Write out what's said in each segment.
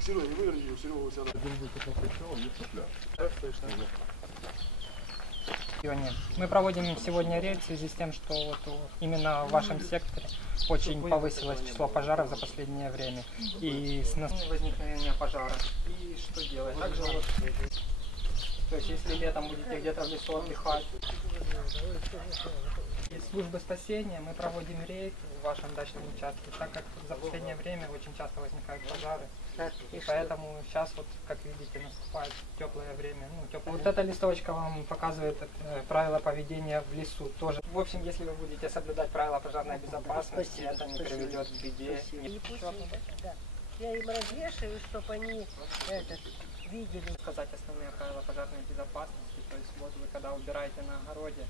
Серега, выверни ее, Серега у себя. Мы проводим сегодня рейд в связи с тем, что вот у- именно в вашем секторе очень повысилось число пожаров за последнее время. И с нас возникновения пожара. И что делать? Также вот, то есть если летом будете где-то в лесу отдыхать, из службы спасения мы проводим рейд в вашем дачном участке, так как за последнее время очень часто возникают пожары. И поэтому сейчас вот, как видите, наступает теплое время. Ну, теплое. Вот эта листовочка вам показывает э, правила поведения в лесу тоже. В общем, если вы будете соблюдать правила пожарной безопасности, Спасибо, это не спасибо. приведет к беде. Спасибо. И пусть да. Я им развешиваю, чтобы они этот, видели. сказать основные правила пожарной безопасности. То есть вот вы когда убираете на огороде,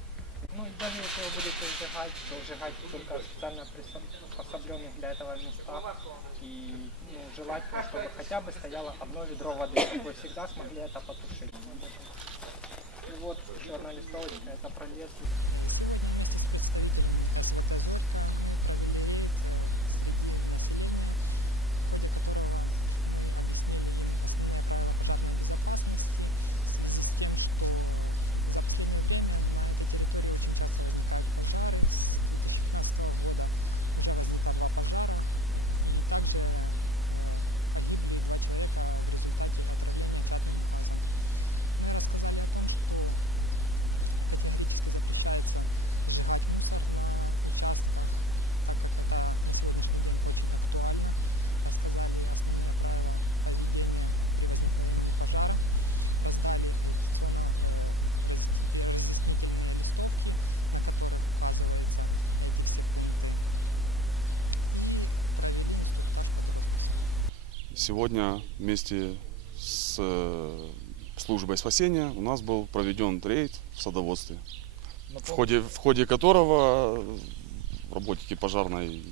ну и даже если вы будете сжигать, то сжигать только специально приспособленных для этого местах. И ну, желательно, чтобы хотя бы стояло одно ведро воды, чтобы вы всегда смогли это потушить. И вот еще одна листовочка, это про Сегодня вместе с э, службой спасения у нас был проведен рейд в садоводстве, в ходе, в ходе которого работники пожарной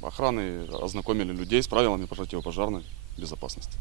охраны ознакомили людей с правилами противопожарной безопасности.